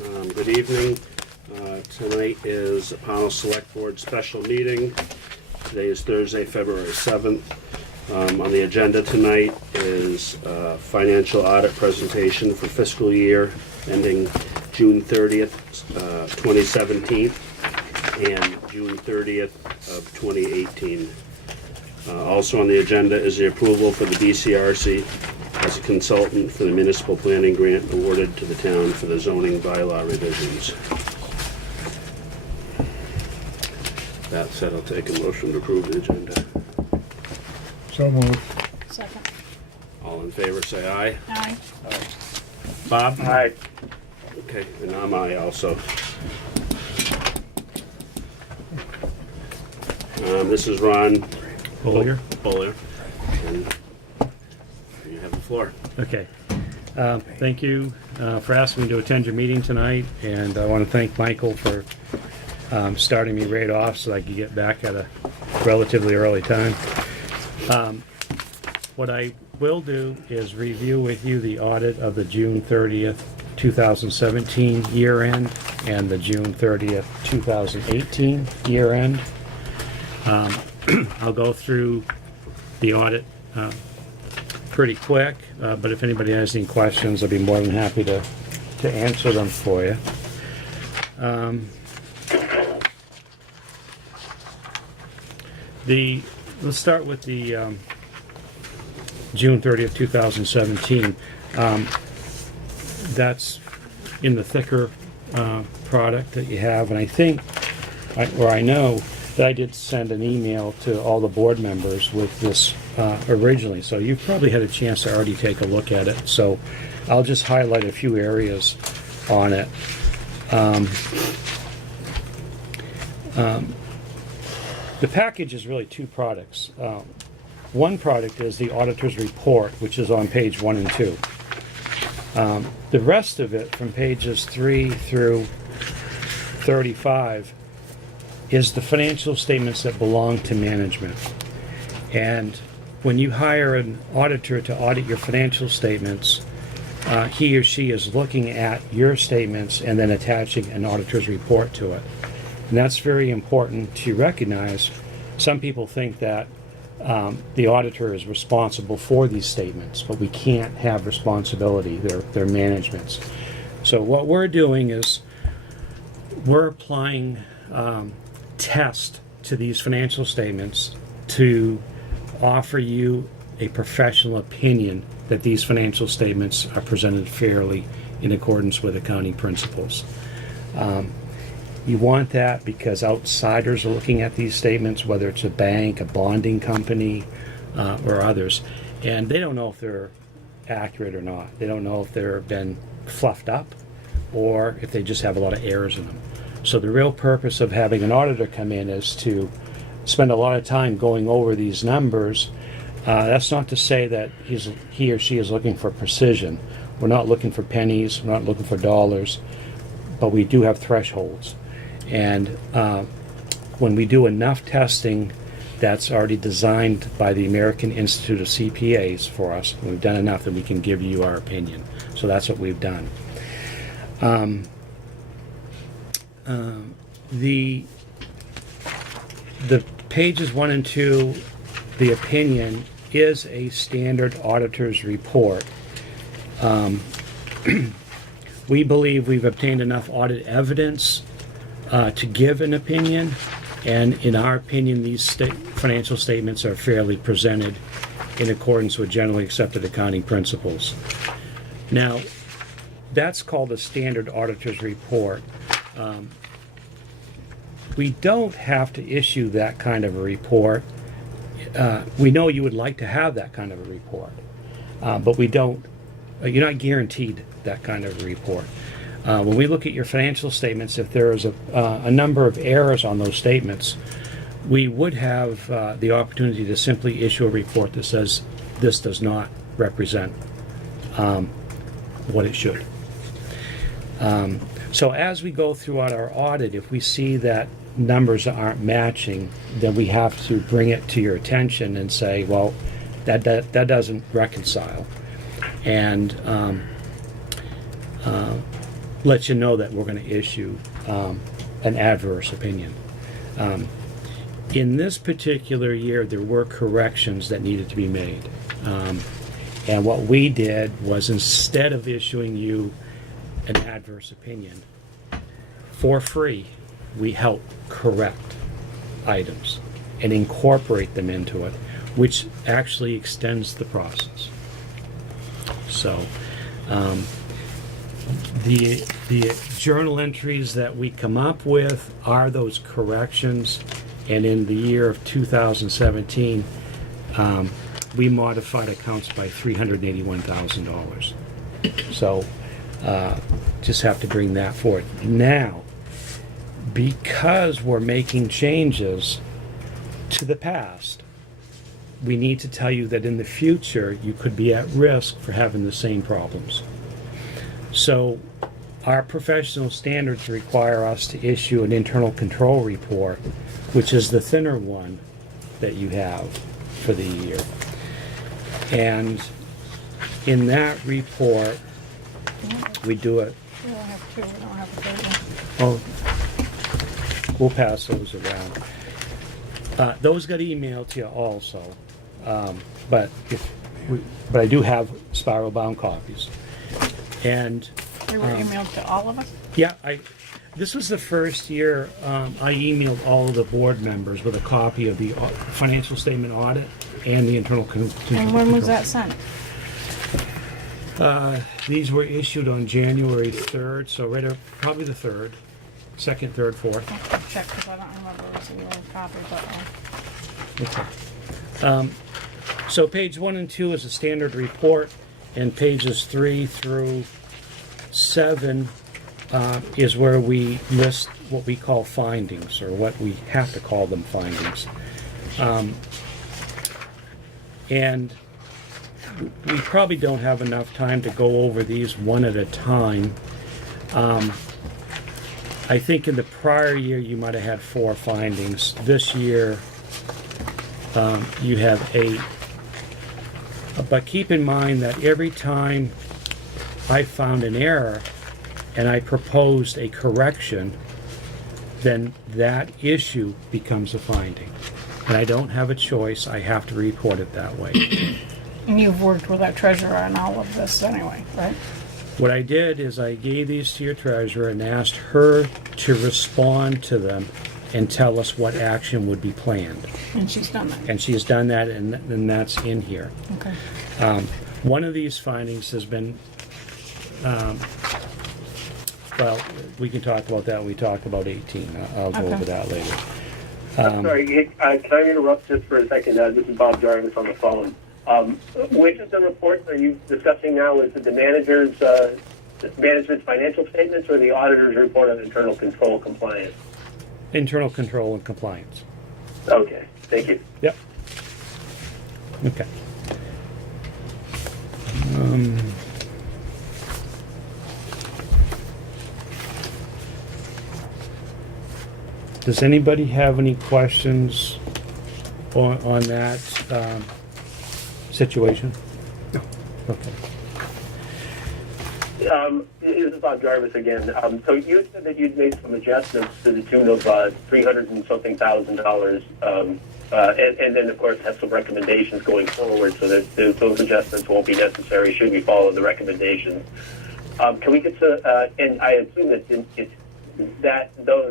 Good evening. Tonight is a Pownal Select Board special meeting. Today is Thursday, February 7th. On the agenda tonight is financial audit presentation for fiscal year ending June 30th, 2017 and June 30th of 2018. Also on the agenda is the approval for the BCRC as a consultant for the municipal planning grant awarded to the town for the zoning bylaw revisions. That said, I'll take a motion to approve the agenda. So moved. Second. All in favor, say aye. Aye. Bob? Aye. Okay, and I'm aye also. This is Ron Bollier. Bollier. And you have the floor. Okay. Thank you for asking me to attend your meeting tonight, and I want to thank Michael for starting me right off so I could get back at a relatively early time. What I will do is review with you the audit of the June 30th, 2017 year end and the June 30th, 2018 year end. I'll go through the audit pretty quick, but if anybody has any questions, I'd be more than happy to answer them for you. Let's start with the June 30th, 2017. That's in the thicker product that you have, and I think, I know that I did send an email to all the board members with this originally, so you've probably had a chance to already take a look at it. So I'll just highlight a few areas on it. The package is really two products. One product is the auditor's report, which is on page 1 and 2. The rest of it, from pages 3 through 35, is the financial statements that belong to management. And when you hire an auditor to audit your financial statements, he or she is looking at your statements and then attaching an auditor's report to it. And that's very important to recognize. Some people think that the auditor is responsible for these statements, but we can't have responsibility. They're management's. So what we're doing is we're applying test to these financial statements to offer you a professional opinion that these financial statements are presented fairly in accordance with accounting principles. You want that because outsiders are looking at these statements, whether it's a bank, a bonding company, or others, and they don't know if they're accurate or not. They don't know if they've been fluffed up or if they just have a lot of errors in them. So the real purpose of having an auditor come in is to spend a lot of time going over these numbers. That's not to say that he or she is looking for precision. We're not looking for pennies, we're not looking for dollars, but we do have thresholds. And when we do enough testing that's already designed by the American Institute of CPAs for us, when we've done enough, that we can give you our opinion. So that's what we've done. The pages 1 and 2, the opinion is a standard auditor's report. We believe we've obtained enough audit evidence to give an opinion, and in our opinion, these financial statements are fairly presented in accordance with generally accepted accounting principles. Now, that's called a standard auditor's report. We don't have to issue that kind of a report. We know you would like to have that kind of a report, but we don't. You're not guaranteed that kind of a report. When we look at your financial statements, if there is a number of errors on those statements, we would have the opportunity to simply issue a report that says this does not represent what it should. So as we go throughout our audit, if we see that numbers aren't matching, then we have to bring it to your attention and say, well, that doesn't reconcile. And let you know that we're going to issue an adverse opinion. In this particular year, there were corrections that needed to be made. And what we did was, instead of issuing you an adverse opinion, for free, we help correct items and incorporate them into it, which actually extends the process. So, the journal entries that we come up with are those corrections, and in the year of 2017, we modified accounts by $381,000. So, just have to bring that forward. Now, because we're making changes to the past, we need to tell you that in the future you could be at risk for having the same problems. So our professional standards require us to issue an internal control report, which is the thinner one that you have for the year. And in that report, we do it. We don't have two, we don't have a third one. Oh, we'll pass those around. Those got emailed to you also, but I do have spiral bound copies. And They were emailed to all of us? yeah, this was the first year I emailed all of the board members with a copy of the financial statement audit and the internal control. And when was that sent? These were issued on January 3rd, so probably the 3rd, 2nd, 3rd, 4th. I'll check, because I don't remember receiving a copy, but Okay. So page 1 and 2 is a standard report, and pages 3 through 7 is where we list what we call findings, or what we have to call them findings. And we probably don't have enough time to go over these one at a time. I think in the prior year you might have had 4 findings. This year you have 8. But keep in mind that every time I found an error and I proposed a correction, then that issue becomes a finding. And I don't have a choice, I have to report it that way. and you've worked with our treasurer on all of this anyway, right? What I did is I gave these to your treasurer and asked her to respond to them and tell us what action would be planned. And she's done that. And she's done that, and that's in here. Okay. One of these findings has been, well, we can talk about that when we talk about 18. I'll go Okay. over that later. I'm sorry, can I interrupt just for a second? This is Bob Jarvis on the phone. Which of the reports are you discussing now? Is it the management's financial statements or the auditor's report on internal control compliance? Internal control and compliance. Okay, thank you. Yep. Okay. Does anybody have any questions on that situation? No. Okay. This is Bob Jarvis again. So you said that you'd made some adjustments to the tune of $300 and something thousand, and then of course have some recommendations going forward, so that those adjustments won't be necessary should we follow the recommendations. Can we get to? And I assume that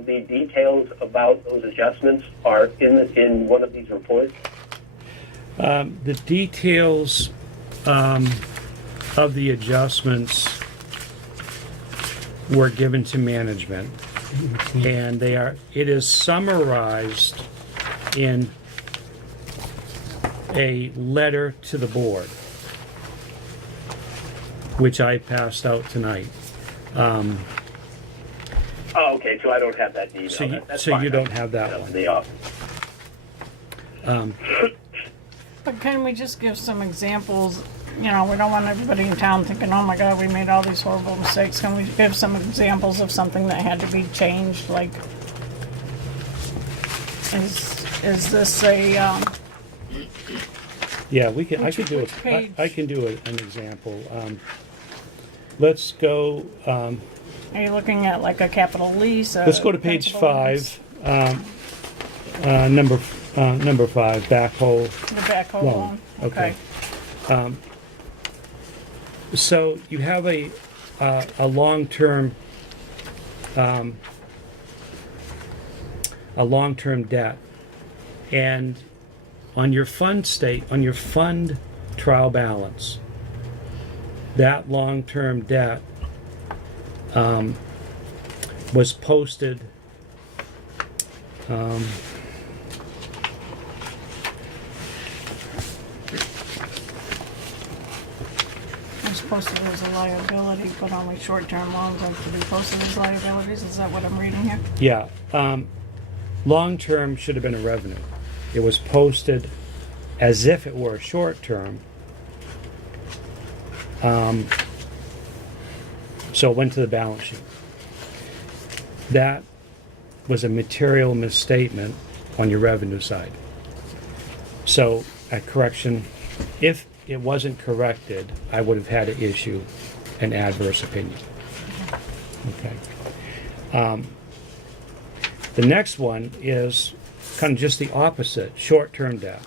the details about those adjustments are in one of these reports. The details of the adjustments were given to management, and it is summarized in a letter to the board, which I passed out tonight. Oh, okay. So I don't have that email. That's So fine. you don't have that one. In the office. But can we just give some examples? You know, we don't want everybody in town thinking, oh my God, we made all these horrible mistakes. Can we give some examples of something that had to be changed? Like, is this a, Yeah, we can. I Which- can do it. which page? I can do an example. Let's go. Are you looking at like a capital lease? Let's go to page principal lease? 5, number 5, backhoe. The backhoe Loan. loan? Okay. So you have a long-term debt, and on your fund trial balance, that long-term debt was posted. It's posted as a liability, but only short-term loans are to be posted as liabilities. Is that what I'm reading here? Yeah, long-term should have been a revenue. It was posted as if it were short-term. So it went to the balance sheet. That was a material misstatement on your revenue side. So a correction, if it wasn't corrected, I would have had to issue an adverse opinion. Okay. The next one is kind of just the opposite, short-term debt.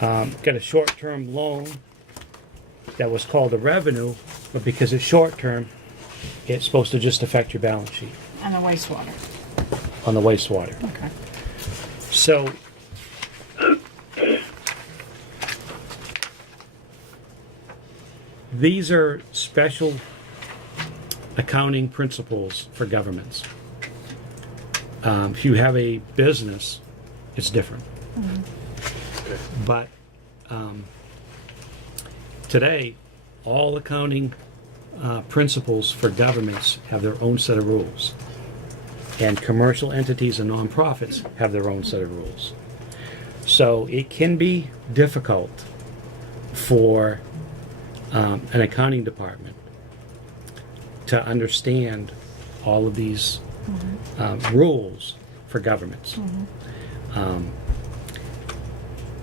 Got a short-term loan that was called a revenue, but because it's short-term, it's supposed to just affect your balance sheet And the wastewater. on the wastewater. Okay. So these are special accounting principles for governments. If you have a business, it's different. But today, all accounting principles for governments have their own set of rules. And commercial entities and nonprofits have their own set of rules. So it can be difficult for an accounting department to understand all of these rules for governments.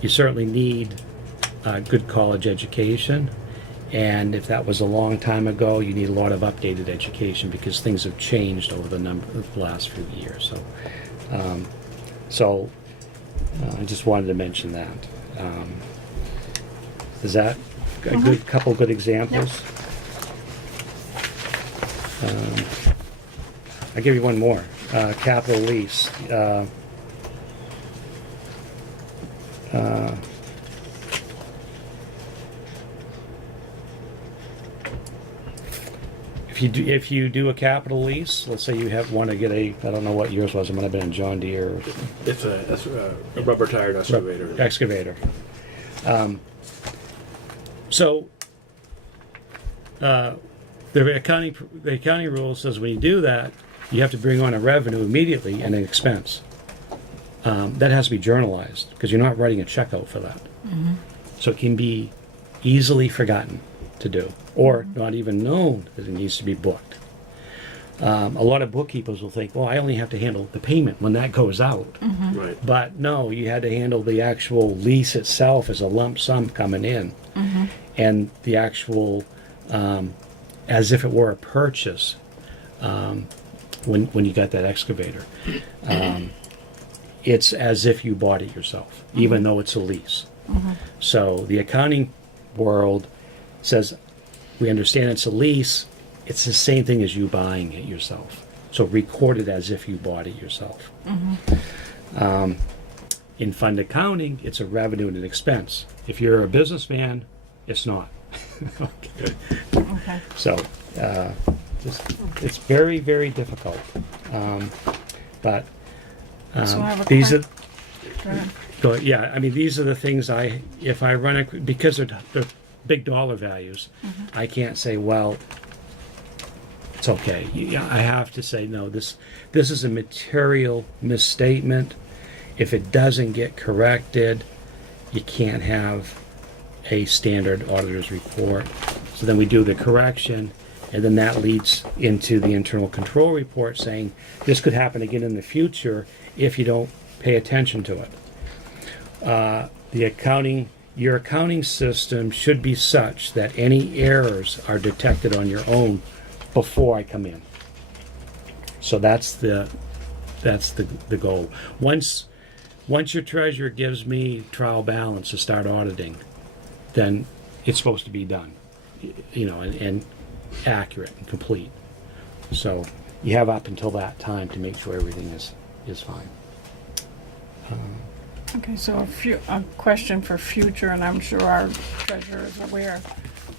You certainly need a good college education, and if that was a long time ago, you need a lot of updated education because things have changed over the last few years. So I just wanted to mention that. Is that a good couple good examples? I'll give you one more. Capital lease. If you do a capital lease, let's say you want to get I don't know what yours was. It might have been a John Deere. It's a rubber tired excavator. Excavator. So the accounting rule says when you do that, you have to bring on a revenue immediately and an expense. That has to be journalized because you're not writing a check out for that. So it can be easily forgotten to do, or not even known that it needs to be booked. A lot of bookkeepers will think, well, I only have to handle the payment when that goes out. Right. But no, you had to handle the actual lease itself as a lump sum coming in. And the actual, as if it were a purchase, when you got that excavator. It's as if you bought it yourself, even though it's a lease. So the accounting world says, we understand it's a lease, it's the same thing as you buying it yourself. So record it as if you bought it yourself. In fund accounting, it's a revenue and an expense. If you're a businessman, it's not. Okay. Okay. So it's very, very difficult. But So I have a these are. Go ahead. Yeah, I mean, these are the things if I run it, because they're big dollar values, I can't say, well, it's okay. I have to say, no, this is a material misstatement. If it doesn't get corrected, you can't have a standard auditor's report. So then we do the correction, and then that leads into the internal control report saying this could happen again in the future if you don't pay attention to it. Your accounting system should be such that any errors are detected on your own before I come in. So that's the goal. Once your treasurer gives me trial balance to start auditing, then it's supposed to be done, and accurate and complete. So you have up until that time to make sure everything is fine. Okay, so a question for future, and I'm sure our treasurer is aware.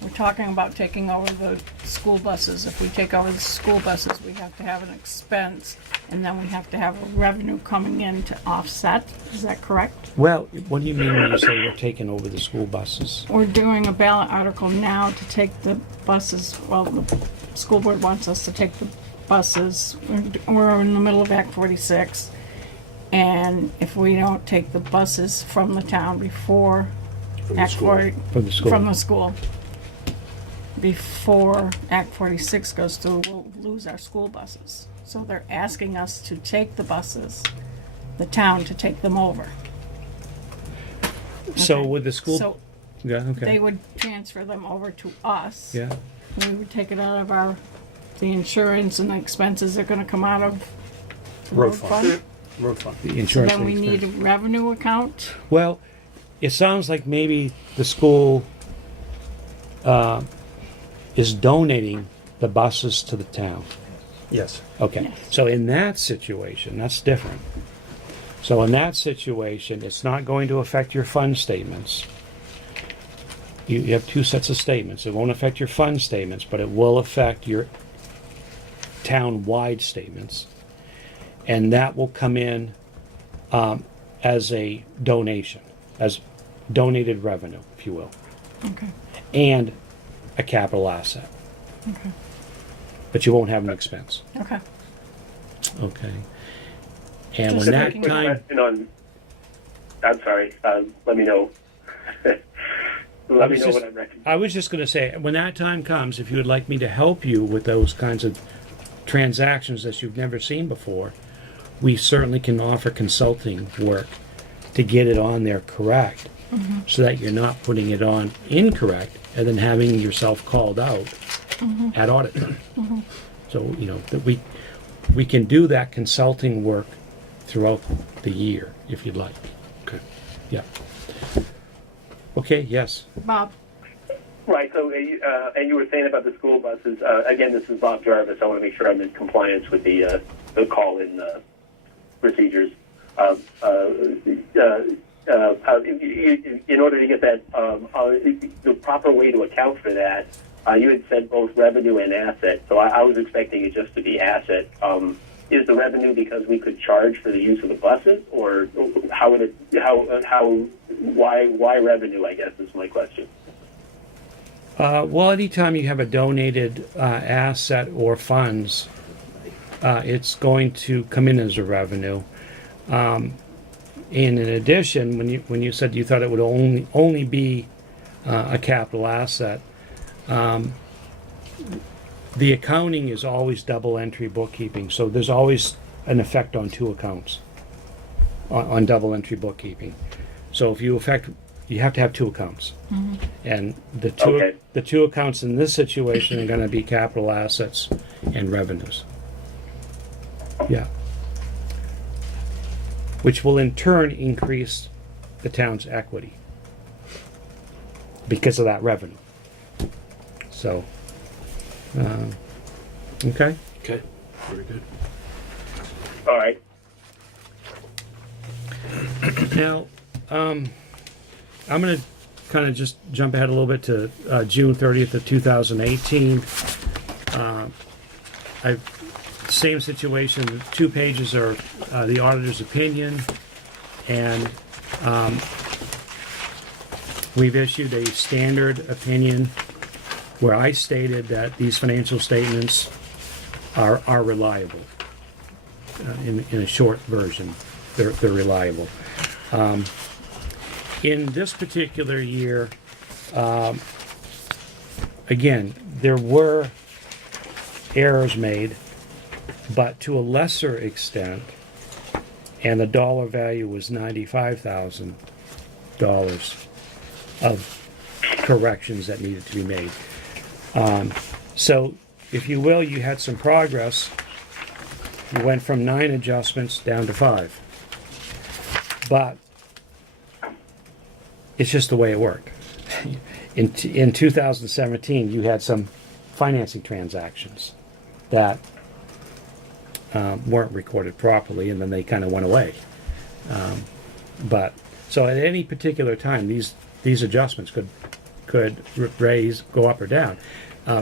We're talking about taking over the school buses. If we take over the school buses, we have to have an expense, and then we have to have a revenue coming in to offset. Is that correct? Well, what do you mean when you say we're taking over the school buses? We're doing a ballot article now to take the buses, well, the school board wants us to take the buses. We're in the middle of Act 46. And if we don't take the buses from the town before Act 40, From the school. Before Act 46 goes through, we'll lose our school buses. So they're asking us to take the buses, the town to take them over. So Okay. with the school, So yeah, okay, they would transfer them over to us. yeah. We would take it out of the insurance, and the expenses are gonna come out of the road fund. Road fund. The So insurance. then we need a revenue account. Well, it sounds like maybe the school is donating the buses to the town. Yes. Okay, Yes. so in that situation, that's different. So in that situation, it's not going to affect your fund statements. You have two sets of statements. It won't affect your fund statements, but it will affect your town-wide statements. And that will come in as a donation, as donated revenue, if you will, Okay. and a capital asset. Okay. But you won't have an expense. Okay. Okay. And Just when that making- Quick time, question on, I'm sorry, let me know. Let me know what I'm recommending. I was just going to say, when that time comes, if you would like me to help you with those kinds of transactions that you've never seen before, we certainly can offer consulting work to get it on there correct, so that you're not putting it on incorrect and then having yourself called out at audit time. So that we can do that consulting work throughout the year if you'd like. Okay. Yeah. Okay. Yes. Bob, Right, so, and you were saying about the school buses, again, this is Bob Jarvis. I want to make sure I'm in compliance with the call-in procedures. In order to get that, the proper way to account for that, you had said both revenue and asset, so I was expecting it just to be asset. Is the revenue because we could charge for the use of the buses, or how would it, why revenue, I guess, is my question. Well, anytime you have a donated asset or funds, it's going to come in as a revenue. And in addition, when you said you thought it would only be a capital asset, the accounting is always double entry bookkeeping. So there's always an effect on two accounts on double entry bookkeeping. So if you have to have two accounts, and the two accounts in this situation are going to be capital assets and revenues. Yeah, which will in turn increase the town's equity because of that revenue. So, okay. Okay. Very good. All right. Now, I'm going to kind of just jump ahead a little bit to June 30th of 2018. Same situation. 2 pages are the auditor's opinion, and we've issued a standard opinion where I stated that these financial statements are reliable. In a short version, they're reliable. In this particular year, again, there were errors made, but to a lesser extent, and the dollar value was $95,000 of corrections that needed to be made. So if you will, you had some progress. You went from 9 adjustments down to 5. But it's just the way it worked. In 2017, you had some financing transactions that weren't recorded properly, and then they kind of went away. But so at any particular time, these adjustments could raise, go up or down.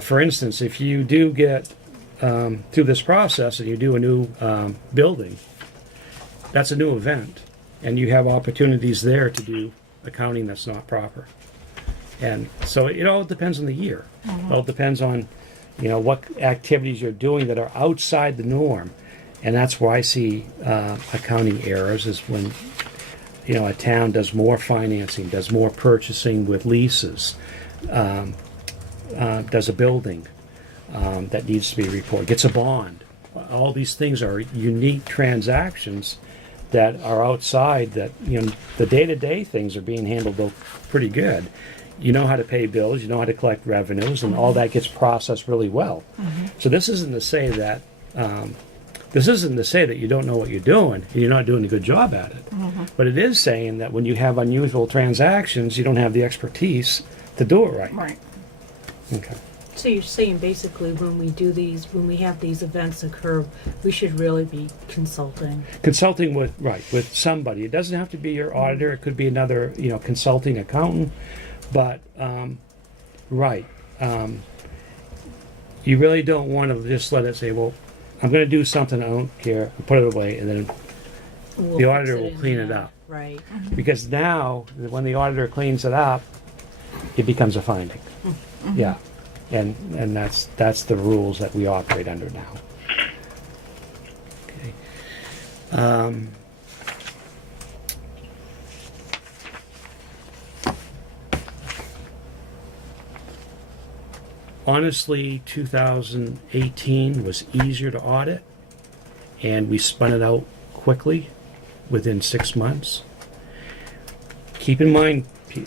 For instance, if you do get through this process and you do a new building, that's a new event, and you have opportunities there to do accounting that's not proper. And so it all depends on the year. It all depends on, what activities you're doing that are outside the norm. And that's where I see accounting errors is when, a town does more financing, does more purchasing with leases, does a building that needs to be reported, gets a bond. All these things are unique transactions that are outside that, the day-to-day things are being handled pretty good. You know how to pay bills, you know how to collect revenues, and all that gets processed really well. So this isn't to say that you don't know what you're doing and you're not doing a good job at it. But it is saying that when you have unusual transactions, you don't have the expertise to do it right. Right. Okay. So you're saying basically when we have these events occur, we should really be consulting. Consulting with somebody. It doesn't have to be your auditor. It could be another, consulting accountant. But you really don't want to just let it say, well, I'm going to do something, I don't care, and put it away, and then We'll the fix auditor will in clean it there. up. Right. Because now, when the auditor cleans it up, it becomes a finding. Yeah, and that's the rules that we operate under now. Okay. Honestly, 2018 was easier to audit, and we spun it out quickly within 6 months. Keep in mind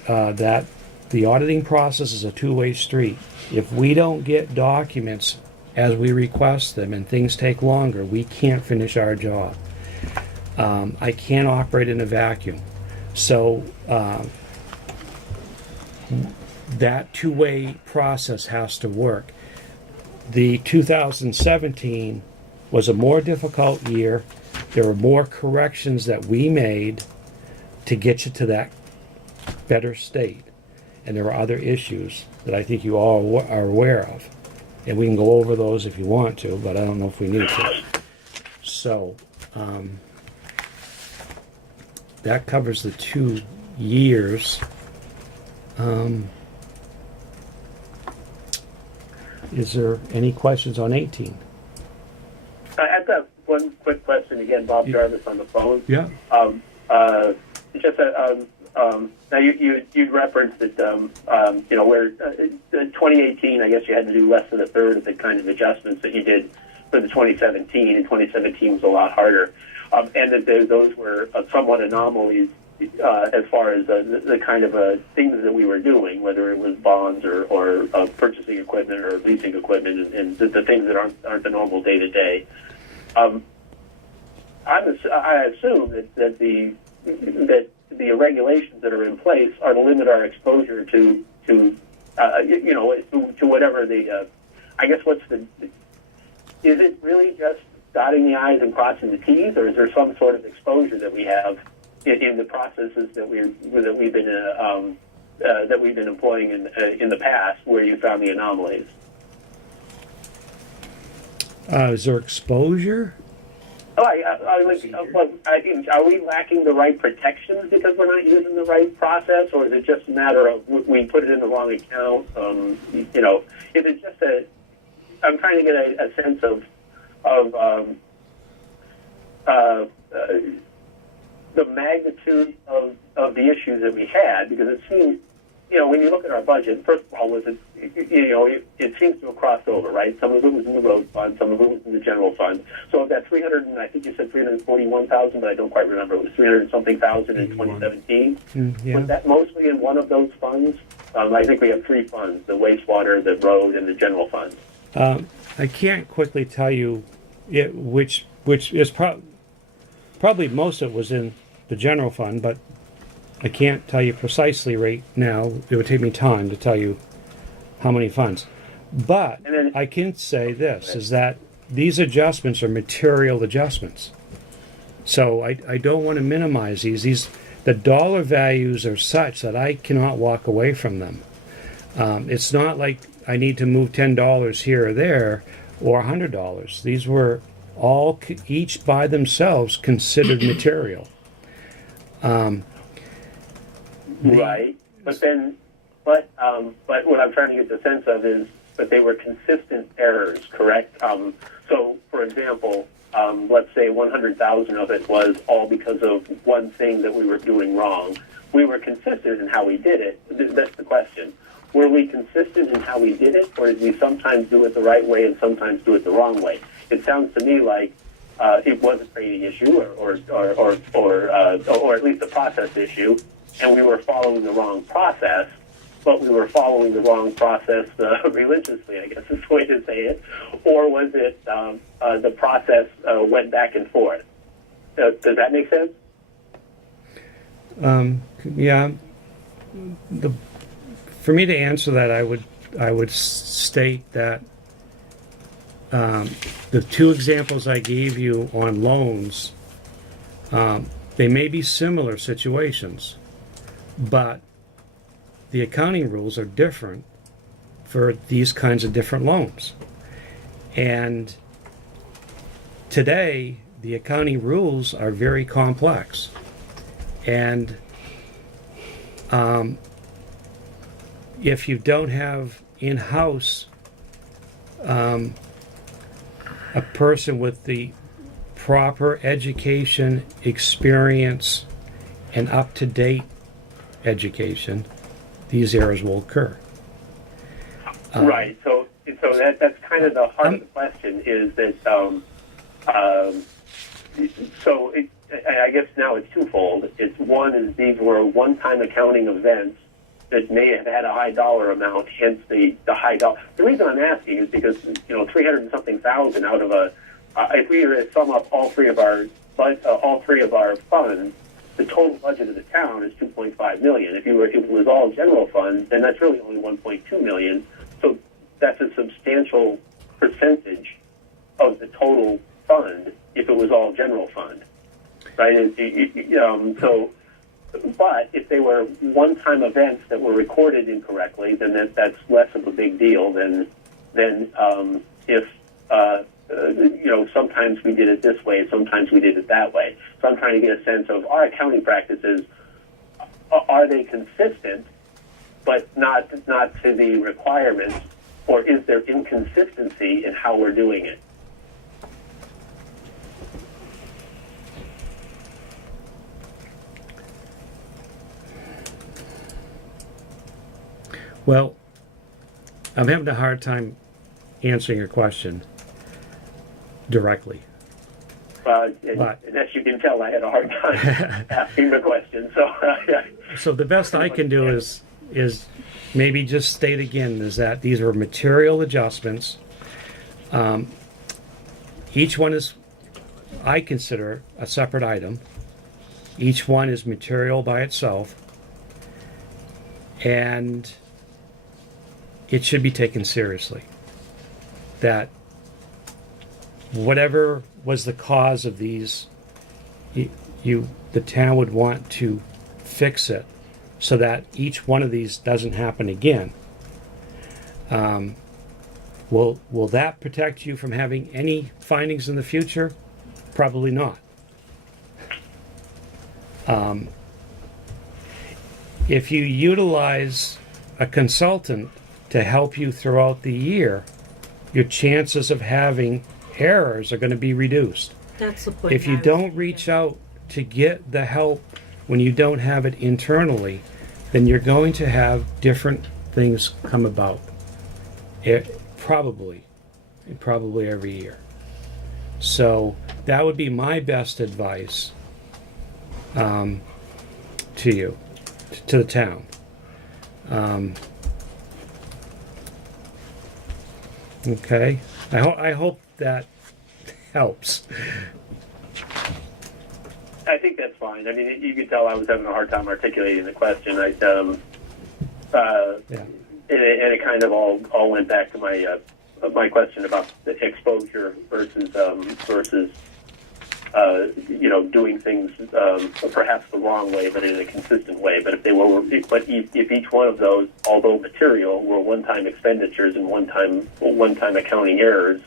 that the auditing process is a two-way street. If we don't get documents as we request them and things take longer, we can't finish our job. I can't operate in a vacuum. So that two-way process has to work. The 2017 was a more difficult year. There were more corrections that we made to get you to that better state. And there were other issues that I think you all are aware of. And we can go over those if you want to, but I don't know if we need to. So, that covers the 2 years. Is there any questions on 18? I've got one quick question again, Bob Jarvis on the phone. Yeah. Just now you referenced that where 2018, I guess you had to do less than a third of the kind of adjustments that you did for the 2017, and 2017 was a lot harder, and that those were somewhat anomalies as far as the kind of things that we were doing, whether it was bonds or purchasing equipment or leasing equipment, and the things that aren't the normal day to day. I assume that the regulations that are in place are to limit our exposure to whatever the I guess is it really just dotting the I's and crossing the T's, or is there some sort of exposure that we have in the processes that we've been employing in the past where you found the anomalies? Is there exposure? Are we lacking the right protections because we're not using the right process, or is it just a matter of we put it in the wrong account? Is it just I'm trying to get a sense of the magnitude of the issues that we had, because it seems, when you look at our budget, first of all, it seems to have crossed over, right? Some of it was in the road fund, some of it was in the general fund. So of that I think you said 341,000, but I don't quite remember. It was 300 and something thousand in 2017. Yeah. Was that mostly in one of those funds? I think we have 3 funds: the wastewater, the road, and the general fund. I can't quickly tell you which is probably most of it was in the general fund, but I can't tell you precisely right now. It would take me time to tell you how many funds. But And then- I can say this, is that these adjustments are material adjustments. So I don't want to minimize these. The dollar values are such that I cannot walk away from them. It's not like I need to move $10 here or there or $100. These were all each by themselves considered material. Right, but what I'm trying to get the sense of is, but they were consistent errors, correct? So, for example, let's say 100,000 of it was all because of one thing that we were doing wrong. We were consistent in how we did it. That's the question. Were we consistent in how we did it, or did we sometimes do it the right way and sometimes do it the wrong way? It sounds to me like it was a training issue, or at least a process issue, and we were following the wrong process. But we were following the wrong process religiously, I guess is the way to say it. Or was it the process went back and forth? Does that make sense? Yeah. For me to answer that, I would state that the two examples I gave you on loans, they may be similar situations, but the accounting rules are different for these kinds of different loans. And today, the accounting rules are very complex. And if you don't have in-house a person with the proper education, experience, and up-to-date education, these errors will occur. Right. So that's kind of the heart of the question is that. I guess now it's twofold. It's one is these were one-time accounting events that may have had a high dollar amount, hence the high dollar. The reason I'm asking is because 300 and something thousand out of if we were to sum up all three of our funds, the total budget of the town is $2.5 million. If it was all general funds, then that's really only $1.2 million. So that's a substantial percentage of the total fund if it was all general fund, right? But if they were one-time events that were recorded incorrectly, then that's less of a big deal than if sometimes we did it this way, sometimes we did it that way. So I'm trying to get a sense of our accounting practices. Are they consistent, but not to the requirements, or is there inconsistency in how we're doing it? Well, I'm having a hard time answering your question directly. As you can tell, I had a hard time asking the question. So the best I can do is maybe just state again is that these are material adjustments. Each one is, I consider, a separate item. Each one is material by itself, and it should be taken seriously. That whatever was the cause of these, the town would want to fix it so that each one of these doesn't happen again. Will that protect you from having any findings in the future? Probably not. If you utilize a consultant to help you throughout the year, your chances of having errors are going to be reduced. That's the point. If you don't reach out to get the help when you don't have it internally, then you're going to have different things come about. Probably every year. So that would be my best advice to you, to the town. Okay, I hope that helps. I think that's fine. I mean, you could tell I was having a hard time articulating the question. Yeah. And it kind of all went back to my question about the exposure versus doing things perhaps the wrong way, but in a consistent way. But if each one of those, although material, were one-time expenditures and one-time accounting errors,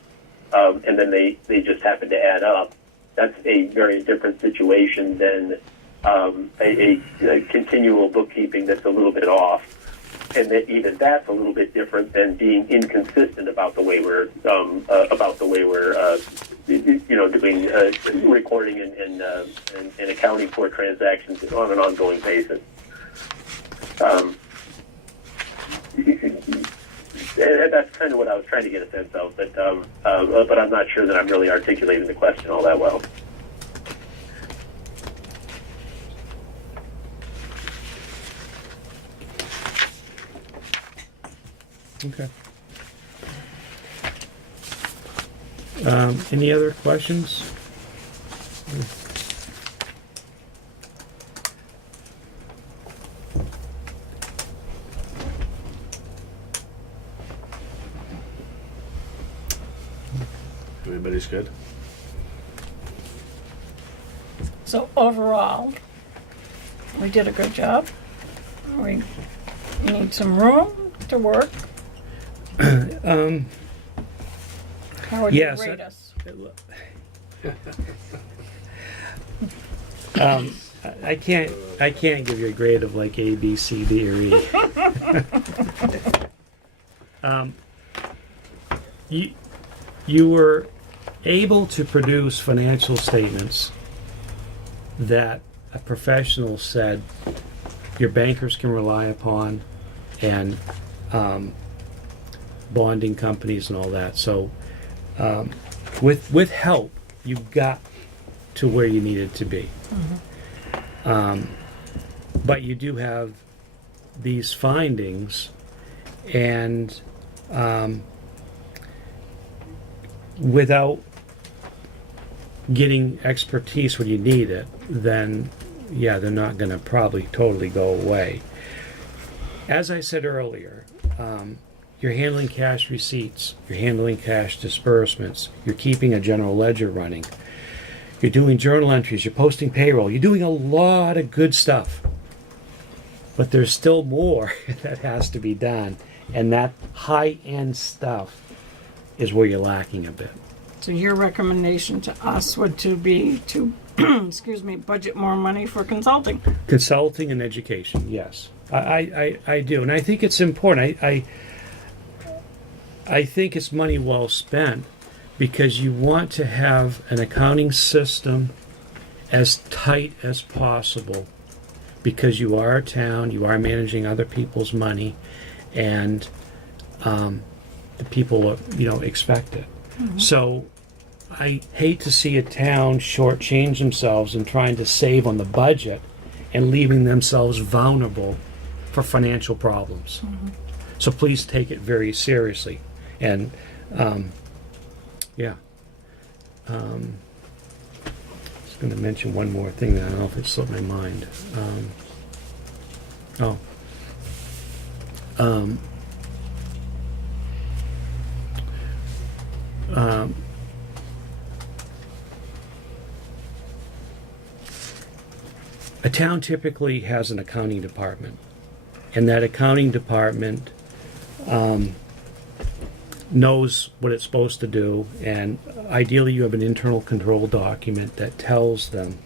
and then they just happen to add up, that's a very different situation than a continual bookkeeping that's a little bit off. And that even that's a little bit different than being inconsistent about the way we're doing recording and accounting for transactions on an ongoing basis. And that's kind of what I was trying to get a sense of, but I'm not sure that I'm really articulating the question all that well. Okay. Any other questions? Everybody's good? So overall, we did a good job. We need some room to work. How would Yes, you rate us? I can't give you a grade of like A, B, C, D, or E. You were able to produce financial statements that a professional said your bankers can rely upon, and bonding companies and all that. So with help, you got to where you needed to be. But you do have these findings, and without getting expertise when you need it, then yeah, they're not going to probably totally go away. As I said earlier, you're handling cash receipts, you're handling cash disbursements, you're keeping a general ledger running, you're doing journal entries, you're posting payroll, you're doing a lot of good stuff. But there's still more that has to be done, and that high-end stuff is where you're lacking a bit. So your recommendation to us would be to budget more money for consulting. Consulting and education, yes. I do, and I think it's important. I think it's money well spent, because you want to have an accounting system as tight as possible, because you are a town, you are managing other people's money, and the people expect it. Mm-hmm. So I hate to see a town shortchange themselves in trying to save on the budget and leaving themselves vulnerable for financial problems. Mm-hmm. So please take it very seriously. And yeah. I was going to mention one more thing that I don't know if it slipped my mind. A town typically has an accounting department, and that accounting department knows what it's supposed to do, and ideally you have an internal control document that tells them,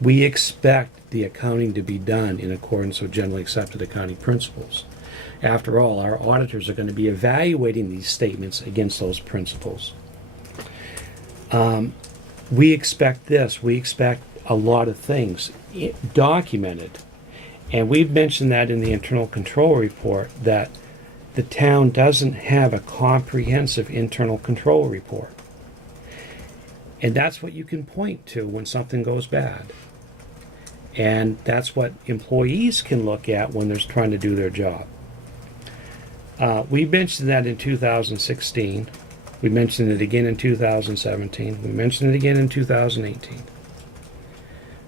we expect the accounting to be done in accordance with generally accepted accounting principles. After all, our auditors are going to be evaluating these statements against those principles. We expect this. We expect a lot of things documented. And we've mentioned that in the internal control report, that the town doesn't have a comprehensive internal control report. And that's what you can point to when something goes bad. And that's what employees can look at when they're trying to do their job. We mentioned that in 2016. We mentioned it again in 2017. We mentioned it again in 2018.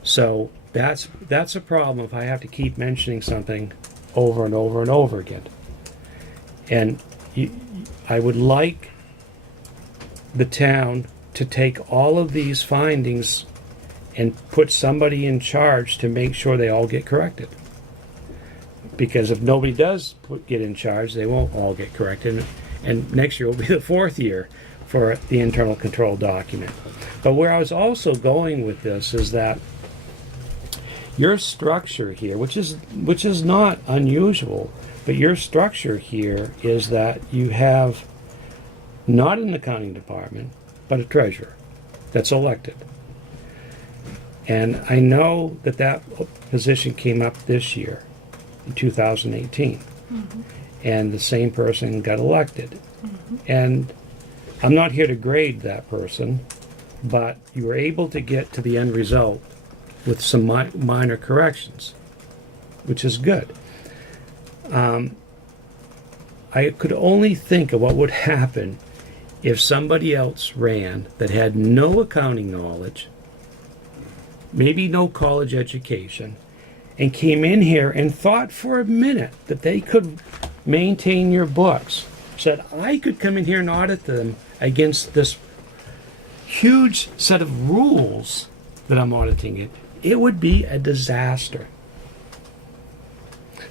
So that's a problem if I have to keep mentioning something over and over and over again. And I would like the town to take all of these findings and put somebody in charge to make sure they all get corrected. Because if nobody does get in charge, they won't all get corrected. And next year will be the 4th year for the internal control document. But where I was also going with this is that your structure here, which is not unusual, but your structure here is that you have not an accounting department, but a treasurer that's elected. And I know that position came up this year, in 2018. Mm-hmm. And the same person got elected. Mm-hmm. And I'm not here to grade that person, but you were able to get to the end result with some minor corrections, which is good. I could only think of what would happen if somebody else ran that had no accounting knowledge, maybe no college education, and came in here and thought for a minute that they could maintain your books, said I could come in here and audit them against this huge set of rules that I'm auditing it would be a disaster.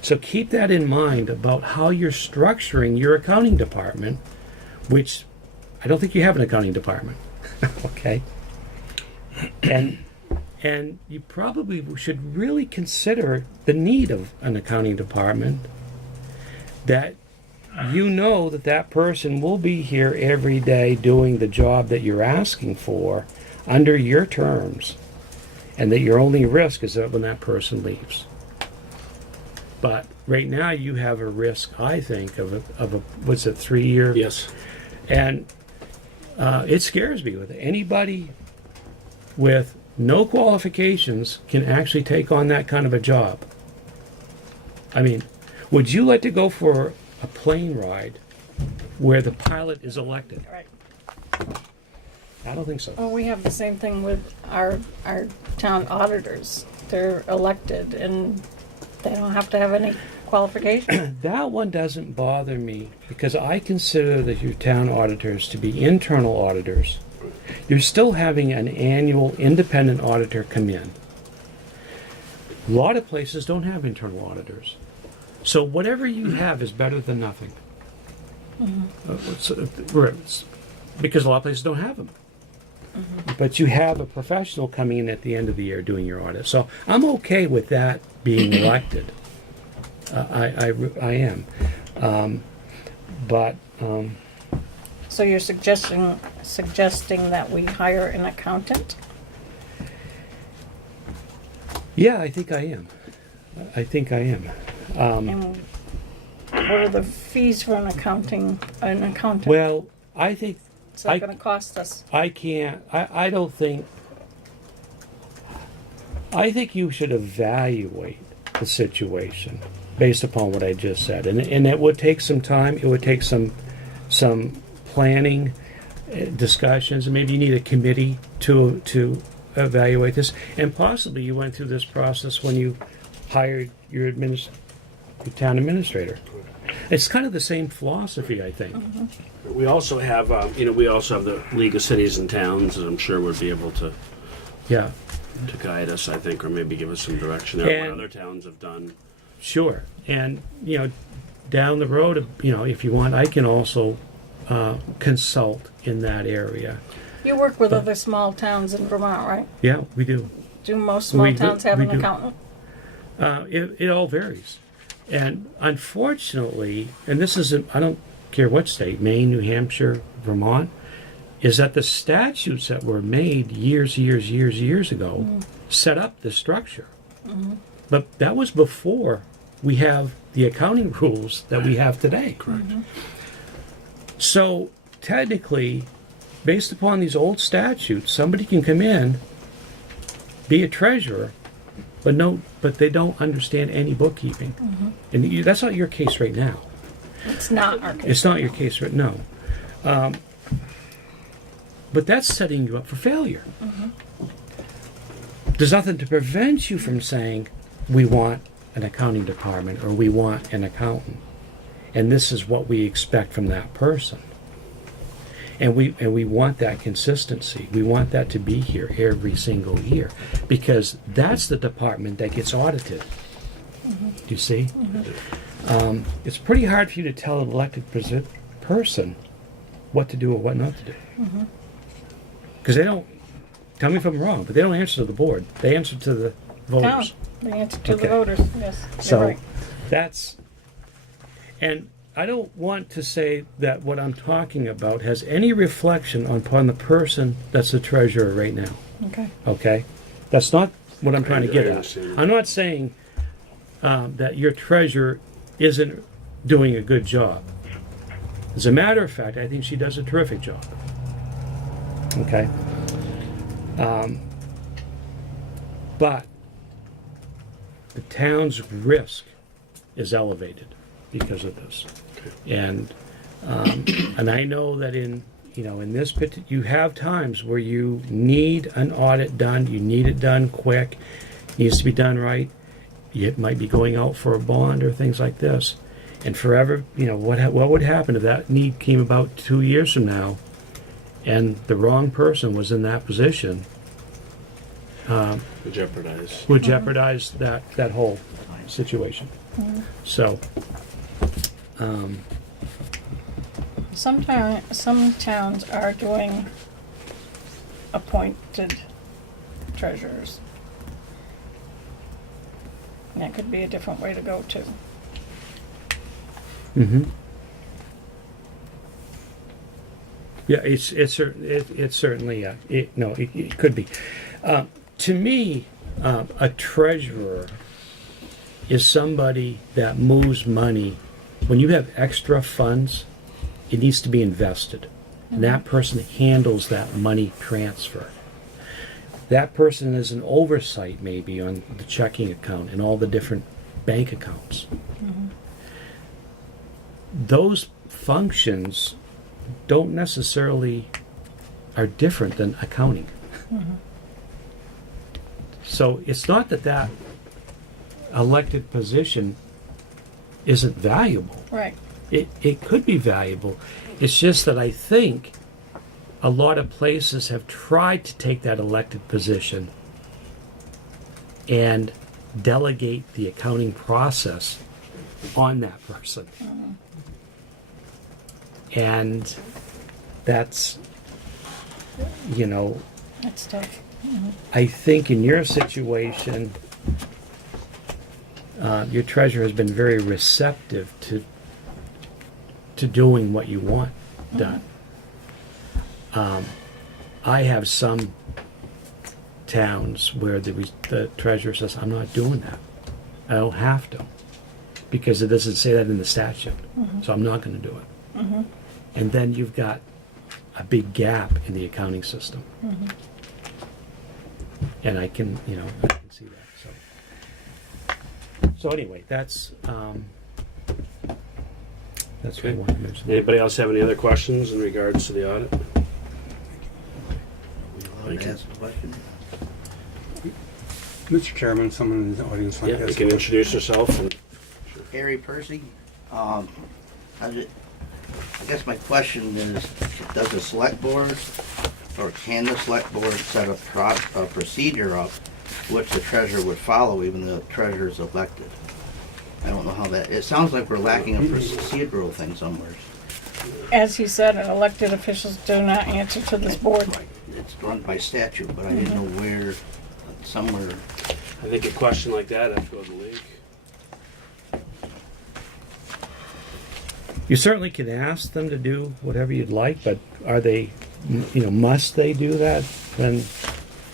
So keep that in mind about how you're structuring your accounting department, which I don't think you have an accounting department. Okay? And you probably should really consider the need of an accounting department, that you know that person will be here every day doing the job that you're asking for under your terms, and that your only risk is that when that person leaves. But right now you have a risk, I think, of a what's it, 3-year? Yes. And it scares me with anybody with no qualifications can actually take on that kind of a job. I mean, would you like to go for a plane ride where the pilot is elected? Right. I don't think so. Well, we have the same thing with our town auditors. They're elected and they don't have to have any qualification. That one doesn't bother me because I consider that your town auditors to be internal auditors. You're still having an annual independent auditor come in. A lot of places don't have internal auditors. So whatever you have is better than nothing. Because a lot of places don't have them. Mm-hmm. But you have a professional coming in at the end of the year doing your audit. So I'm okay with that being elected. I am. So you're suggesting that we hire an accountant? Yeah, I think I am. And what are the fees for an accountant? Well, I think What's that going to cost us? I don't think. I think you should evaluate the situation based upon what I just said, and it would take some time. It would take some planning, discussions, and maybe you need a committee to evaluate this. And possibly you went through this process when you hired your town administrator. It's kind of the same philosophy, I think. Mm-hmm. We also have, the League of Cities and Towns, and I'm sure would be able to Yeah, guide us, I think, or maybe give us some direction there. What And- other towns have done. sure. And down the road, if you want, I can also consult in that area. You work with other small towns in Vermont, right? Yeah, we do. Do most small We do- towns have we an do. accountant? It all varies. And unfortunately, and this isn't, I don't care what state, Maine, New Hampshire, Vermont, is that the statutes that were made years ago set up the structure. Mm-hmm. But that was before we have the accounting rules that we have today. Correct. Mm-hmm. So technically, based upon these old statutes, somebody can come in, be a treasurer, but they don't understand any bookkeeping. Mm-hmm. And that's not your case right now. It's not our case. It's not your case, right? No. But that's setting you up for failure. There's nothing to prevent you from saying, we want an accounting department or we want an accountant. And this is what we expect from that person. And we want that consistency. We want that to be here every single year. Because that's the department that gets audited. You see? It's pretty hard for you to tell an elected person what to do or what not to do. Because they don't, tell me if I'm wrong, but they don't answer to the board. They answer to the voters. No, the answer to Okay. the voters, yes. You're So right. that's, and I don't want to say that what I'm talking about has any reflection upon the person that's the treasurer right now. Okay. Okay? That's not what I'm trying to get I at. understand. I'm not saying that your treasurer isn't doing a good job. As a matter of fact, I think she does a terrific job. Okay? But the town's risk is elevated because of this. And I know that in this you have times where you need an audit done, you need it done quick, it needs to be done right. It might be going out for a bond or things like this. And forever, what would happen if that need came about 2 years from now and the wrong person was in that position? Jeopardize. Would jeopardize that whole situation. So, Some towns are doing appointed treasurers. And that could be a different way to go too. yeah, it's certainly it could be. To me, a treasurer is somebody that moves money. When you have extra funds, it needs to be invested. And that person handles that money transfer. That person is an oversight maybe on the checking account and all the different bank accounts. Those functions don't necessarily are different than accounting. So it's not that elected position isn't valuable. Right. It could be valuable. It's just that I think a lot of places have tried to take that elected position and delegate the accounting process on that person. And that's, That's tough. I think in your situation, your treasurer has been very receptive to doing what you want done. I have some towns where the treasurer says, I'm not doing that. I don't have to. Because it doesn't say that in the statute. So I'm not going to do it. And then you've got a big gap in the accounting system. And I can see that. So anyway, that's what I wanted to mention. Anybody else have any other questions in regards to the audit? Thank you. Ask a question? Mr. Chairman, someone in the audience like Yeah, you this. can introduce yourself. And Harry Percy. I guess my question is, does the select board, or can the select board set a procedure up which the treasurer would follow even though the treasurer is elected? I don't know how that, it sounds like we're lacking a procedural thing somewhere. As he said, elected officials do not answer to this board. It's run by statute, but I didn't know where, somewhere. I think a question like that has to go to the league. You certainly can ask them to do whatever you'd like, but are they, must they do that? Then,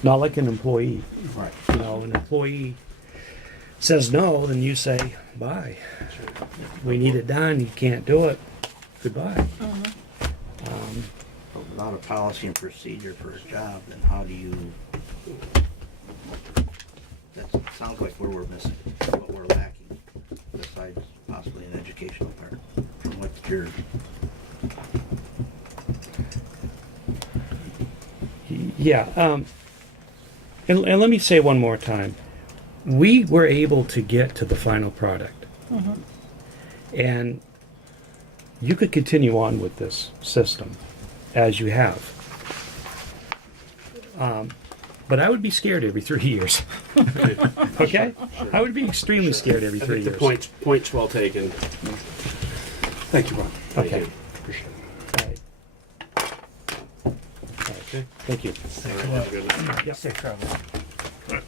not like an employee. Right. An employee says no, then you say, bye. We need it done, you can't do it, goodbye. Without a policy and procedure for a job, then how do you, that sounds like where we're missing, what we're lacking, besides possibly an educational part. from what you're, Yeah, and let me say one more time. We were able to get to the final product. And you could continue on with this system as you have. But I would be scared every 3 years. Okay? I would be extremely scared every I 3 think the years. point's well taken. Thank you, Ron. Thank Okay. you. Appreciate it. All right. Okay. Thank you. All right, have a good night. Yep. Safe travel.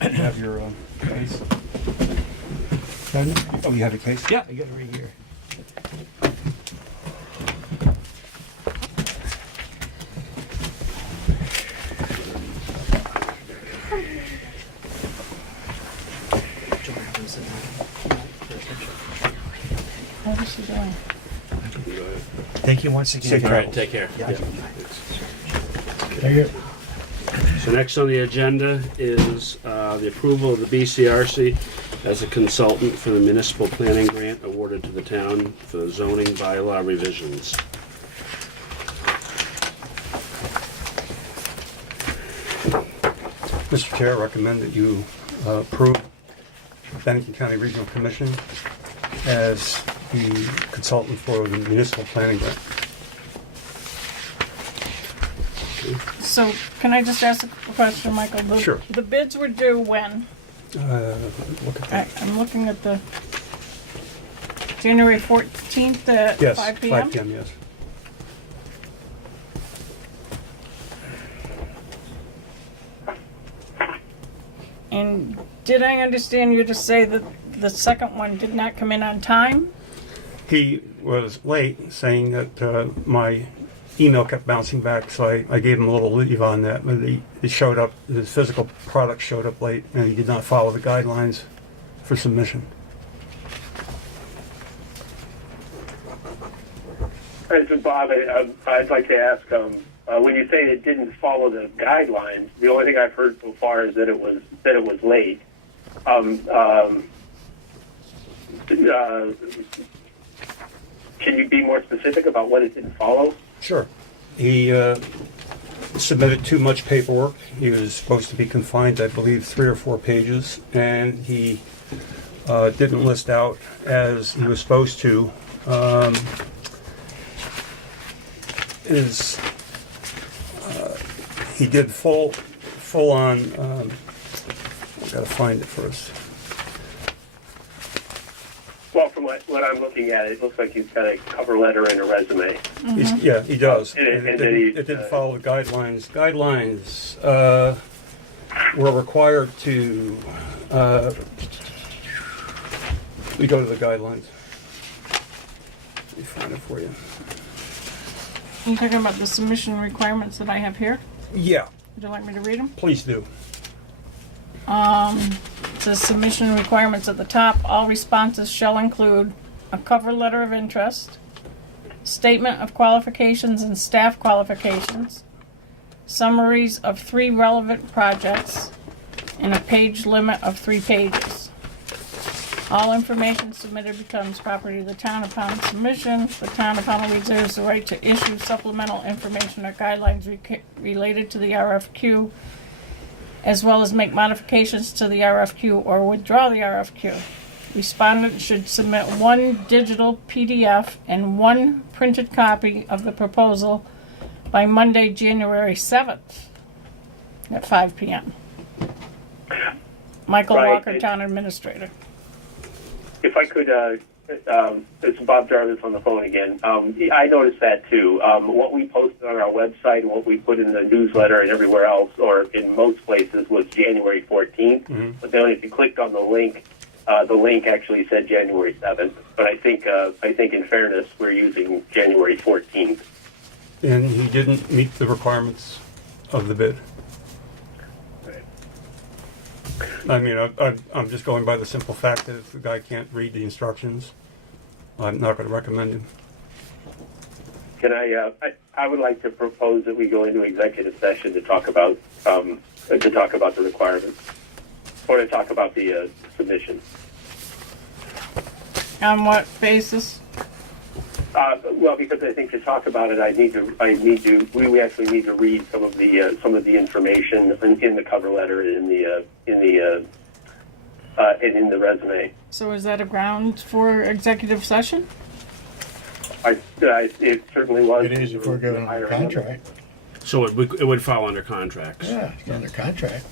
You have your case? Pardon? Oh, you have a case? Yeah, I got it right here. What is she doing? Go ahead. Thank you once again. Safe All right, travel. take care. Yeah. Take it. So next on the agenda is the approval of the BCRC as a consultant for the municipal planning grant awarded to the town for the zoning bylaw revisions. Mr. Chair, I recommend that you approve Bennington County Regional Commission as the consultant for the municipal planning grant. So, can I just ask a question, Michael? Sure. The bids were due when? Look at that. I'm looking at the January 14th at Yes, 5 p.m. 5 p.m., yes. And did I understand you to say that the second one did not come in on time? He was late, saying that my email kept bouncing back, so I gave him a little leave on that. But he showed up, his physical product showed up late, and he did not follow the guidelines for submission. So Bob, I'd like to ask, when you say it didn't follow the guidelines, the only thing I've heard so far is that it was late. Can you be more specific about what it didn't follow? Sure. He submitted too much paperwork. He was supposed to be confined, I believe, 3 or 4 pages, and he didn't list out as he was supposed to. He did full on. I gotta find it first. Well, from what I'm looking at, it looks like he's got a cover letter and a resume. Yeah, he does. And It then he- didn't follow the guidelines. Guidelines were required to. We go to the guidelines. Let me find it for you. You're talking about the submission requirements that I have here? Yeah, Would you like me to read them? please do. It says submission requirements at the top. All responses shall include a cover letter of interest, statement of qualifications and staff qualifications, summaries of 3 relevant projects, and a page limit of 3 pages. All information submitted becomes property of the town upon submission. The town of Pownal reserves the right to issue supplemental information or guidelines related to the RFQ, as well as make modifications to the RFQ or withdraw the RFQ. Respondent should submit 1 digital PDF and 1 printed copy of the proposal by Monday, January 7th at 5 p.m. Michael Right. Walker, Town Administrator. If I could, it's Bob Jarvis on the phone again. I noticed that too. What we posted on our website and what we put in the newsletter and everywhere else, or in most places, was January 14th. Mm-hmm. But then if you clicked on the link actually said January 7th. But I think in fairness, we're using January 14th. And he didn't meet the requirements of the bid. I mean, I'm just going by the simple fact that if the guy can't read the instructions, I'm not going to recommend him. Can I would like to propose that we go into executive session to talk about the requirements, or to talk about the submission. On what basis? Well, because I think to talk about it, we actually need to read some of the information in the cover letter and in the resume. So is that a ground for executive session? It certainly was. It is if we're given a contract. So it would fall under contracts. Yeah, it's under contract.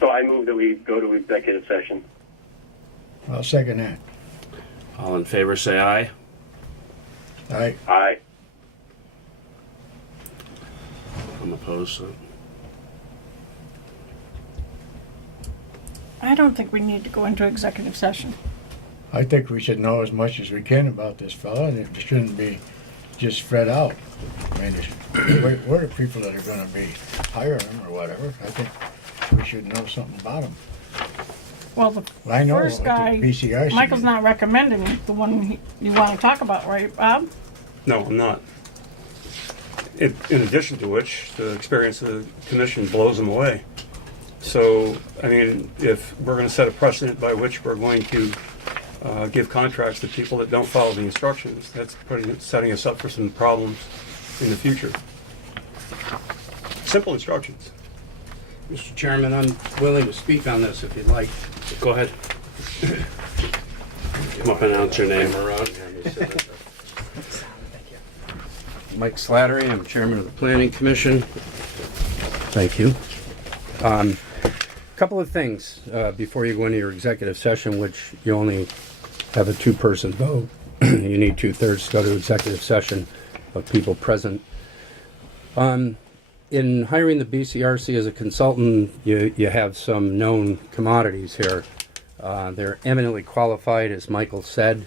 So I move that we go to executive session. I'll second that. All in favor, say aye. Aye. Aye. I'm opposed. So. I don't think we need to go into executive session. I think we should know as much as we can about this fella, and it shouldn't be just spread out. I mean, we're the people that are gonna be hiring him or whatever. I think we should know something about him. Well, the I know first what the guy, BCI Michael's not recommending the one you want to talk about, right, Bob? No, I'm not. In addition to which, the experience of the commission blows them away. So, I mean, if we're going to set a precedent by which we're going to give contracts to people that don't follow the instructions, that's setting us up for some problems in the future. Simple instructions. Mr. Chairman, I'm willing to speak on this if you'd like. Go ahead. Come up and announce your name. Mike Slattery, I'm chairman of the Planning Commission. Thank you. Couple of things before you go into your executive session, which you only have a two-person vote. You need 2/3 to go to executive session of people present. In hiring the BCRC as a consultant, you have some known commodities here. They're eminently qualified, as Michael said.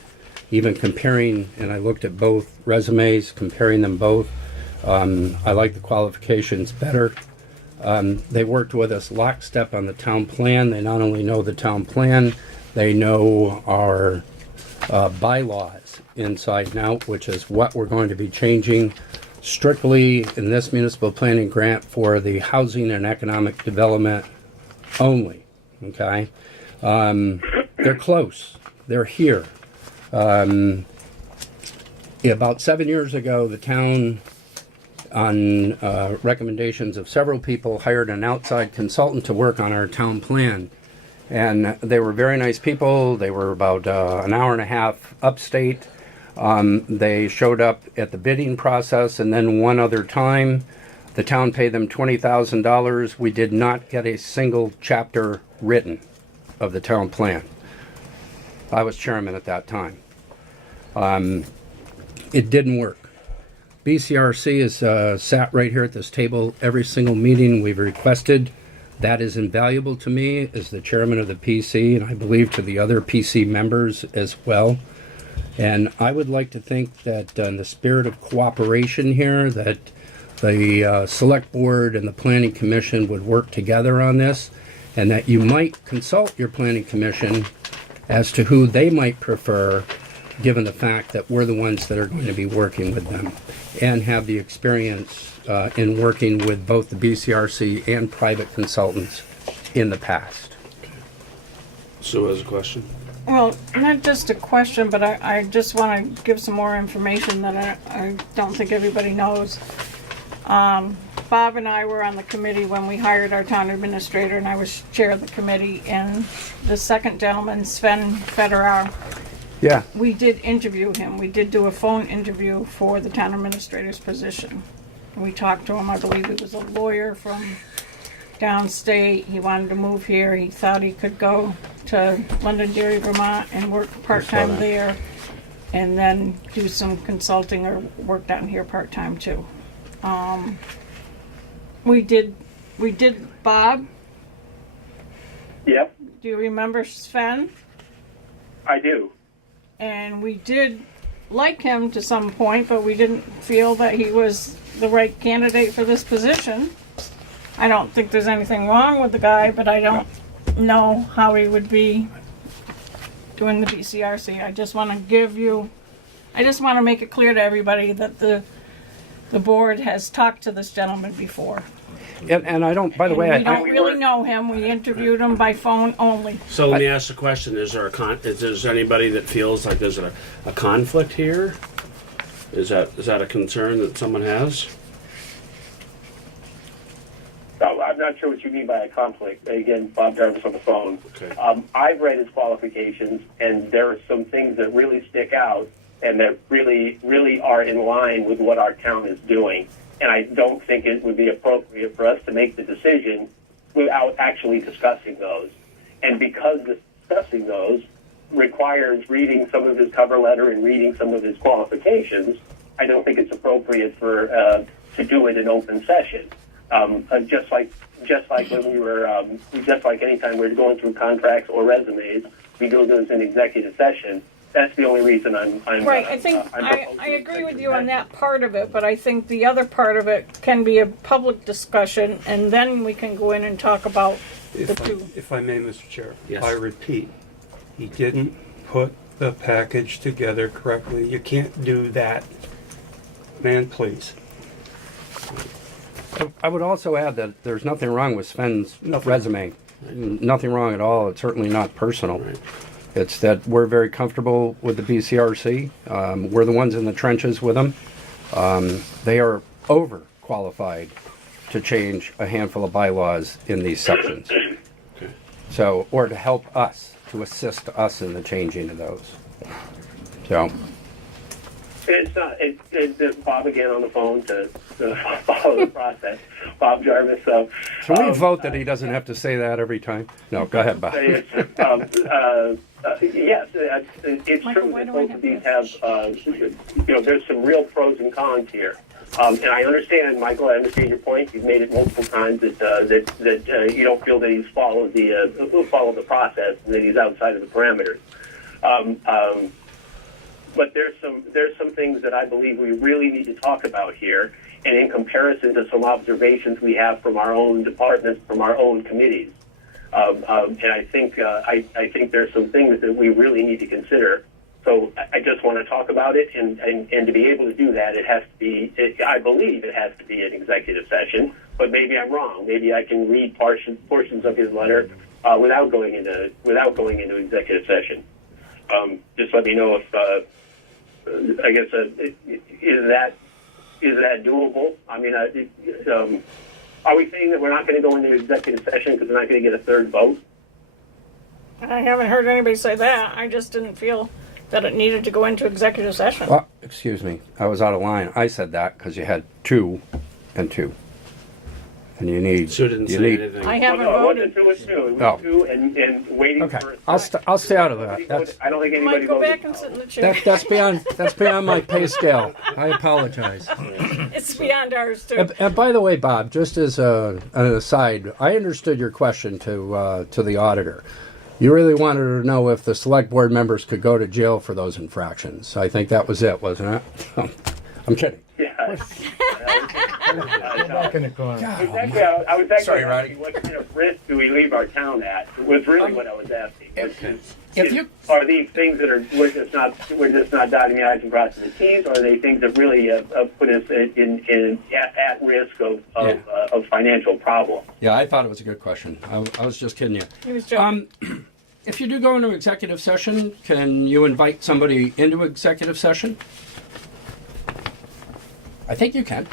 Even comparing, and I looked at both resumes, comparing them both, I like the qualifications better. They worked with us lockstep on the town plan. They not only know the town plan, they know our bylaws inside and out, which is what we're going to be changing strictly in this municipal planning grant for the housing and economic development only. Okay, they're close. They're here. About 7 years ago, the town, on recommendations of several people, hired an outside consultant to work on our town plan. And they were very nice people. They were about an hour and a half upstate. They showed up at the bidding process, and then one other time, the town paid them $20,000. We did not get a single chapter written of the town plan. I was chairman at that time. It didn't work. BCRC has sat right here at this table every single meeting we've requested. That is invaluable to me as the chairman of the PC, and I believe to the other PC members as well. And I would like to think that in the spirit of cooperation here, that the select board and the planning commission would work together on this, and that you might consult your planning commission as to who they might prefer, given the fact that we're the ones that are going to be working with them and have the experience in working with both the BCRC and private consultants in the past. Sue has a question. Well, not just a question, but I just want to give some more information that I don't think everybody knows. Bob and I were on the committee when we hired our town administrator, and I was chair of the committee, and the second gentleman, Sven Federer, Yeah. we did interview him. We did do a phone interview for the town administrator's position. We talked to him. I believe he was a lawyer from downstate. He wanted to move here. He thought he could go to Londonderry, Vermont and work part-time there and then do some consulting or work down here part-time too. We did Bob. Yep, Do you remember Sven? I do. And we did like him to some point, but we didn't feel that he was the right candidate for this position. I don't think there's anything wrong with the guy, but I don't know how he would be doing the BCRC. I just want to make it clear to everybody that the board has talked to this gentleman before. And I don't, by the And way, we I don't really know him. We interviewed him by phone only. So let me ask the question: is there anybody that feels like there's a conflict here? Is that a concern that someone has? I'm not sure what you mean by a conflict. Again, Bob Jarvis on the phone. Okay. I've read his qualifications, and there are some things that really stick out and that really, really are in line with what our town is doing. And I don't think it would be appropriate for us to make the decision without actually discussing those. And because discussing those requires reading some of his cover letter and reading some of his qualifications, I don't think it's appropriate for to do it in open session. Just like when we were, just like anytime we're going through contracts or resumes, we do those in executive session. That's the only reason I'm Right, I think, I agree with you on that part of it, but I think the other part of it can be a public discussion, and then we can go in and talk about the two. If I may, Mr. Chair, Yes. I repeat, he didn't put the package together correctly. You can't do that. Man, please. I would also add that there's nothing wrong with Sven's Nothing. resume. Nothing wrong at all. It's certainly not personal. Right. It's that we're very comfortable with the BCRC. We're the ones in the trenches with them. They are overqualified to change a handful of bylaws in these sections. Okay. So, or to help us, to assist us in the changing of those. So, It's not. It's Bob again on the phone to follow the process. Bob Jarvis. can we vote that he doesn't have to say that every time? No, go ahead, Bob. Yes, it's Michael, true why that do I both have of these this? have, there's some real pros and cons here. And I understand, Michael, I understand your point. You've made it multiple times that you don't feel that he's followed the process and that he's outside of the parameters. But there's some things that I believe we really need to talk about here, and in comparison to some observations we have from our own departments, from our own committees. And I think there's some things that we really need to consider. So I just want to talk about it, and to be able to do that, it has to be. I believe it has to be an executive session, but maybe I'm wrong. Maybe I can read portions of his letter without going into executive session. Just let me know if. I guess is that doable? I mean, are we saying that we're not going to go into executive session because we're not going to get a third vote? I haven't heard anybody say that. I just didn't feel that it needed to go into executive session. Well, excuse me, I was out of line. I said that because you had 2 and 2. And you need... Sue didn't you say need, anything. I Well, haven't no, it voted. wasn't 2 and 2. It was Oh. 2 and waiting Okay, for. I'll stay out of that. That's I don't think anybody Mike, go voted. back and sit in the chair. that's beyond my pay scale. I apologize. It's beyond ours, too. And by the way, Bob, just as an aside, I understood your question to the auditor. You really wanted to know if the select board members could go to jail for those infractions. I think that was it, wasn't it? I'm kidding. Yeah. Back in the corner. Exactly. I was actually asking what kind of risk do we leave our town at? Was really what I was asking. Are these things that are we're just not dotting the i's and crossing the t's, or are they things that really put us at risk of financial problems? Yeah, I thought it was a good question. I was just kidding you. He was joking. If you do go into executive session, can you invite somebody into executive session? I think you can.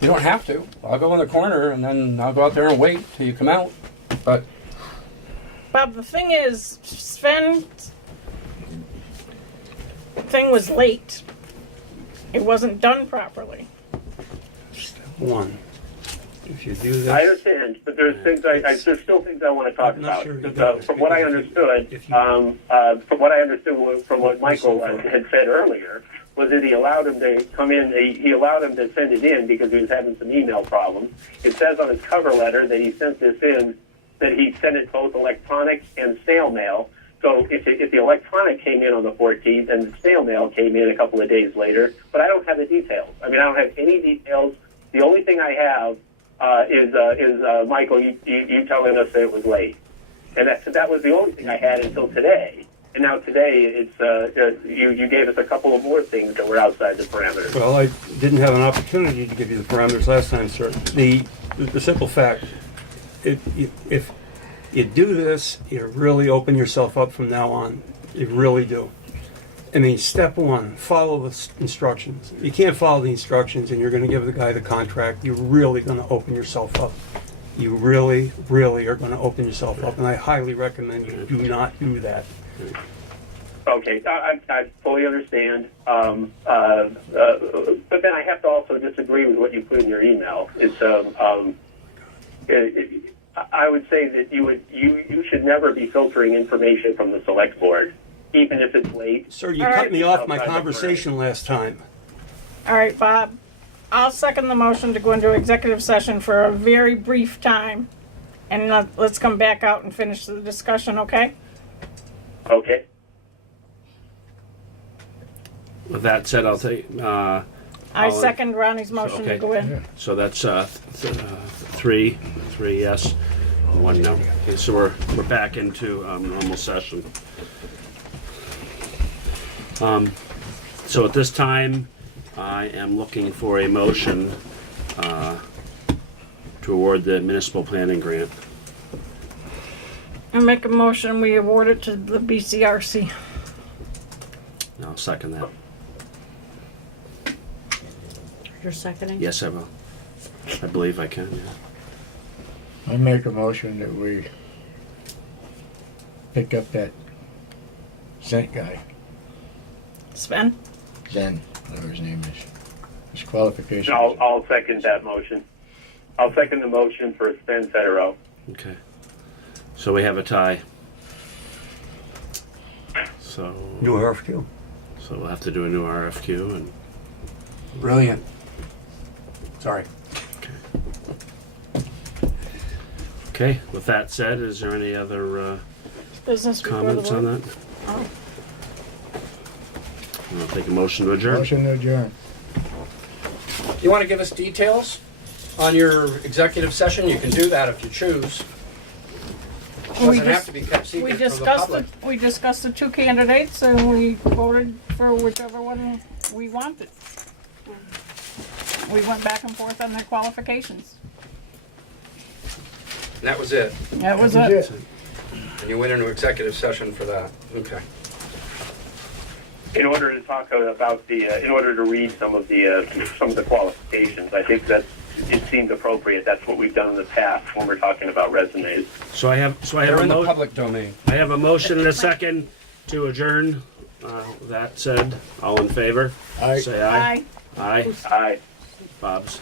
You don't have to. I'll go in the corner and then I'll go out there and wait till you come out. But Bob, the thing is, Sven's thing was late. It wasn't done properly. One. If you do this. I understand, but there's things there's still things I want to talk I'm not about. sure you Because, do. from what I understood, If you- from what Michael had said earlier, was that he allowed him to come in. He allowed him to send it in because he was having some email problems. It says on his cover letter that he sent this in, that he sent it both electronic and snail mail. So if the electronic came in on the 14th and the snail mail came in a couple of days later, but I don't have the details. I mean, I don't have any details. The only thing I have is Michael, you telling us that it was late, and that was the only thing I had until today. And now today, it's you gave us a couple of more things that were outside the parameters. Well, I didn't have an opportunity to give you the parameters last time, sir. The the simple fact, if you do this, you really open yourself up from now on. You really do. I mean, step one, follow the instructions. You can't follow the instructions and you're going to give the guy the contract. You're really going to open yourself up. You really, really are going to open yourself up. And I highly recommend you do not do that. Okay, I fully understand. But then I have to also disagree with what you put in your email. I would say that you should never be filtering information from the select board, even if it's late. Sir, you All cut right. me off my Outside the conversation last time. All right, Bob. I'll second the motion to go into executive session for a very brief time. And let's come back out and finish the discussion, okay? Okay. With that said, I'll take, I I'll- second Ronnie's motion to okay. go in. Yeah. so that's three yes, 1 no. Okay, so we're back into normal session. So at this time, I am looking for a motion to award the municipal planning grant. I make a motion, we award it to the BCRC. I'll second that. You're seconding? Yes, I will. I believe I can, yeah. I make a motion that we pick up that Zent guy, Sven? Zen, whatever his name is. His qualifications. I'll second that motion. I'll second the motion for Sven Federo. Okay. So we have a tie. So New RFQ. we'll have to do a new RFQ and Brilliant. Sorry. okay. With that said, is there any other Business before the comments on vote. that? Oh. I'll take a motion to adjourn. Motion to adjourn. You want to give us details on your executive session? You can do that if you choose. It We doesn't have just- to be kept We secret from the discussed public. we discussed the two candidates and we voted for whichever one we wanted. We went back and forth on their qualifications. And that was it. That was That it. And you went into executive session for that. Okay. In order to talk about in order to read some of the qualifications, I think that it seemed appropriate. That's what we've done in the past when we're talking about resumes. So I have They're a in the public domain. I have a motion and a second to adjourn. That said, all in favor? Aye. Say aye. Aye. Aye. Aye. Bob's.